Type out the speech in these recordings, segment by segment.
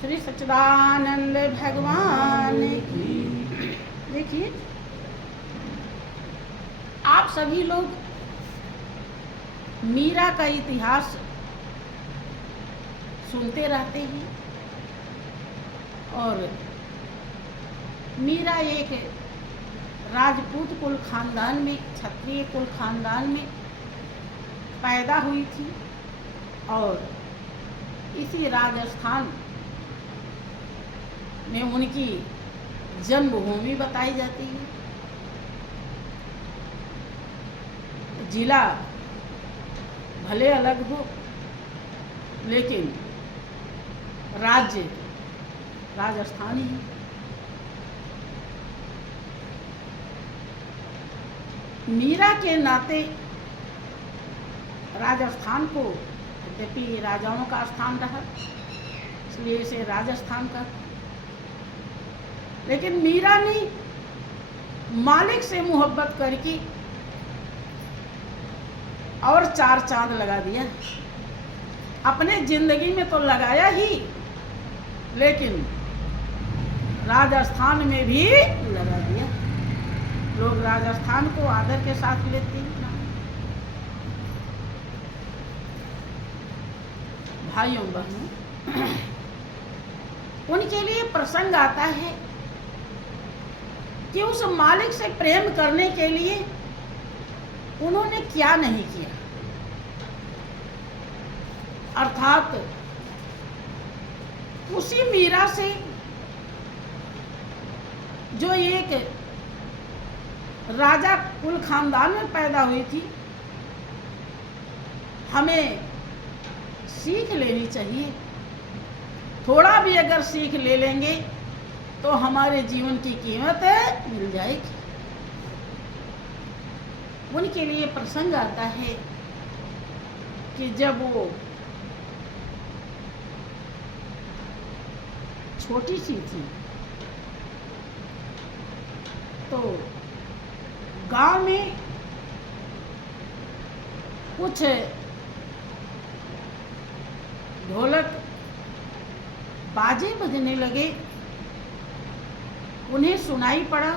श्री सच्चिदानंद भगवान की। देखिए, आप सभी लोग मीरा का इतिहास सुनते रहते हैं और मीरा एक राजपूत कुल खानदान में, क्षत्रिय कुल खानदान में पैदा हुई थी और इसी राजस्थान में उनकी जन्मभूमि बताई जाती है। जिला भले अलग हो लेकिन राज्य राजस्थान ही है। मीरा के नाते राजस्थान को, यद्यपि राजाओं का स्थान रहा इसलिए इसे राजस्थान का, लेकिन मीरा ने मालिक से मोहब्बत करके और 4 चांद लगा दिया। अपने जिंदगी में तो लगाया ही, लेकिन राजस्थान में भी लगा दिया। लोग राजस्थान को आदर के साथ लेते हैं। भाइयों बहनों, उनके लिए प्रसंग आता है कि उस मालिक से प्रेम करने के लिए उन्होंने क्या नहीं किया। अर्थात उसी मीरा से जो एक राजा कुल खानदान में पैदा हुई थी, हमें सीख लेनी चाहिए। थोड़ा भी अगर सीख ले लेंगे तो हमारे जीवन की कीमत मिल जाएगी। उनके लिए प्रसंग आता है कि जब वो छोटी सी थी तो गांव में कुछ ढोलक बाजे बजने लगे। उन्हें सुनाई पड़ा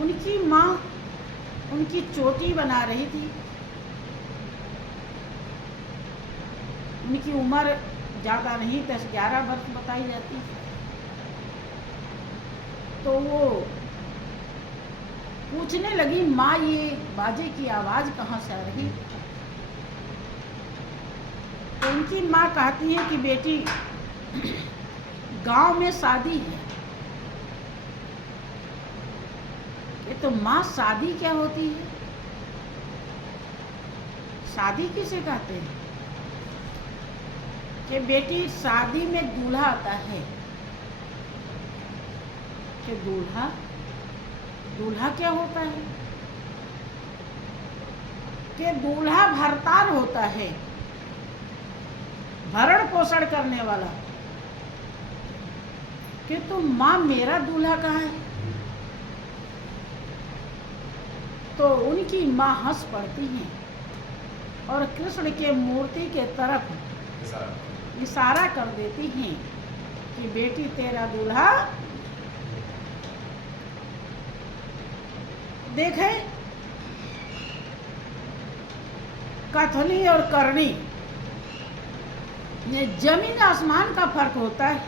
उनकी माँ उनकी चोटी बना रही थी। उनकी उम्र ज़्यादा नहीं, 10-11 वर्ष बताई जाती। तो वो पूछने लगी, माँ ये बाजे की आवाज़ कहाँ से आ रही? तो उनकी माँ कहती है कि बेटी, गांव में शादी है। ये तो माँ, शादी क्या होती है? शादी किसे कहते हैं? कि बेटी, शादी में दूल्हा आता है। कि दूल्हा दूल्हा क्या होता है? कि दूल्हा भरतार होता है, भरण पोषण करने वाला। कि तो माँ, मेरा दूल्हा कहाँ है? तो उनकी माँ हंस पड़ती हैं और कृष्ण के मूर्ति के तरफ इशारा कर देती हैं कि बेटी, तेरा दूल्हा देखे। कथनी और करनी में जमीन आसमान का फर्क होता है।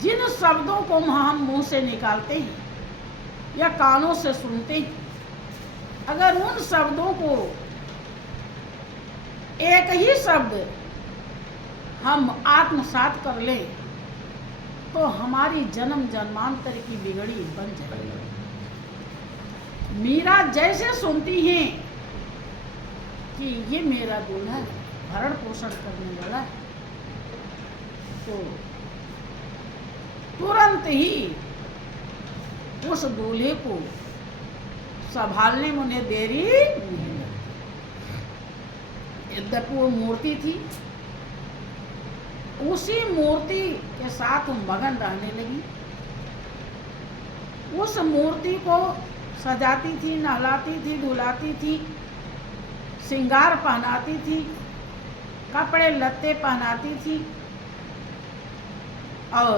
जिन शब्दों को हम मुंह से निकालते हैं या कानों से सुनते हैं, अगर उन शब्दों को एक ही शब्द हम आत्मसात कर लें तो हमारी जन्म जन्मांतर की बिगड़ी बन जाएगी। मीरा जैसे सुनती हैं कि ये मेरा दूल्हा है, भरण पोषण करने वाला है, तो तुरंत ही उस दूल्हे को संभालने में उन्हें देरी नहीं लगती। यद्यपि वो मूर्ति थी, उसी मूर्ति के साथ मगन रहने लगी। उस मूर्ति को सजाती थी, नहलाती थी, धुलाती थी, श्रृंगार पहनाती थी कपड़े लत्ते पहनाती थी और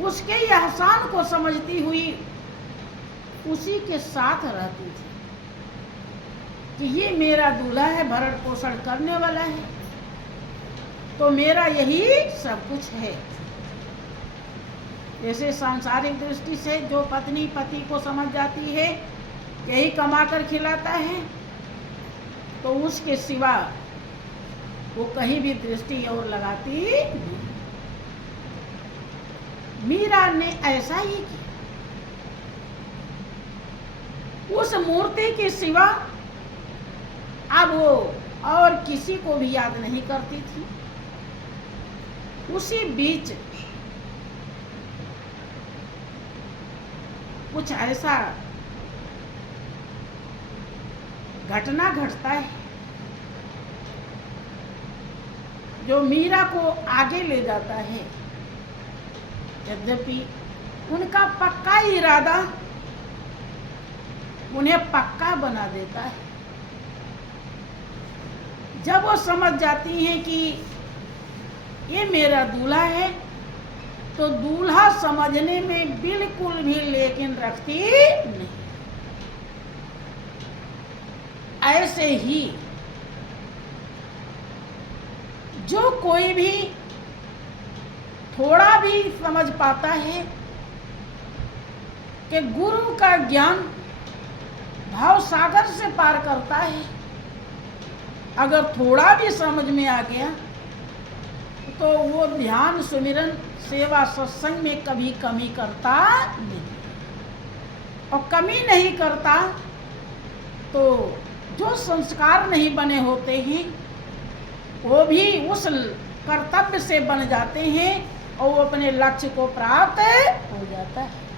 उसके एहसान को समझती हुई उसी के साथ रहती थी कि ये मेरा दूल्हा है, भरण पोषण करने वाला है, तो मेरा यही सब कुछ है। ऐसे सांसारिक दृष्टि से जो पत्नी पति को समझ जाती है यही कमा कर खिलाता है, तो उसके सिवा वो कहीं भी दृष्टि और लगाती नहीं। मीरा ने ऐसा ही किया। उस मूर्ति के सिवा अब वो और किसी को भी याद नहीं करती थी। उसी बीच कुछ ऐसा घटना घटता है जो मीरा को आगे ले जाता है। यद्यपि उनका पक्का इरादा उन्हें पक्का बना देता है। जब वो समझ जाती हैं कि ये मेरा दूल्हा है, तो दूल्हा समझने में बिल्कुल भी लेकिन रखती नहीं। ऐसे ही जो कोई भी थोड़ा भी समझ पाता है कि गुरु का ज्ञान भाव सागर से पार करता है, अगर थोड़ा भी समझ में आ गया तो वो ध्यान सुमिरन सेवा सत्संग में कभी कमी करता नहीं, और कमी नहीं करता तो जो संस्कार नहीं बने होते हैं वो भी उस कर्तव्य से बन जाते हैं और वो अपने लक्ष्य को प्राप्त हो जाता है।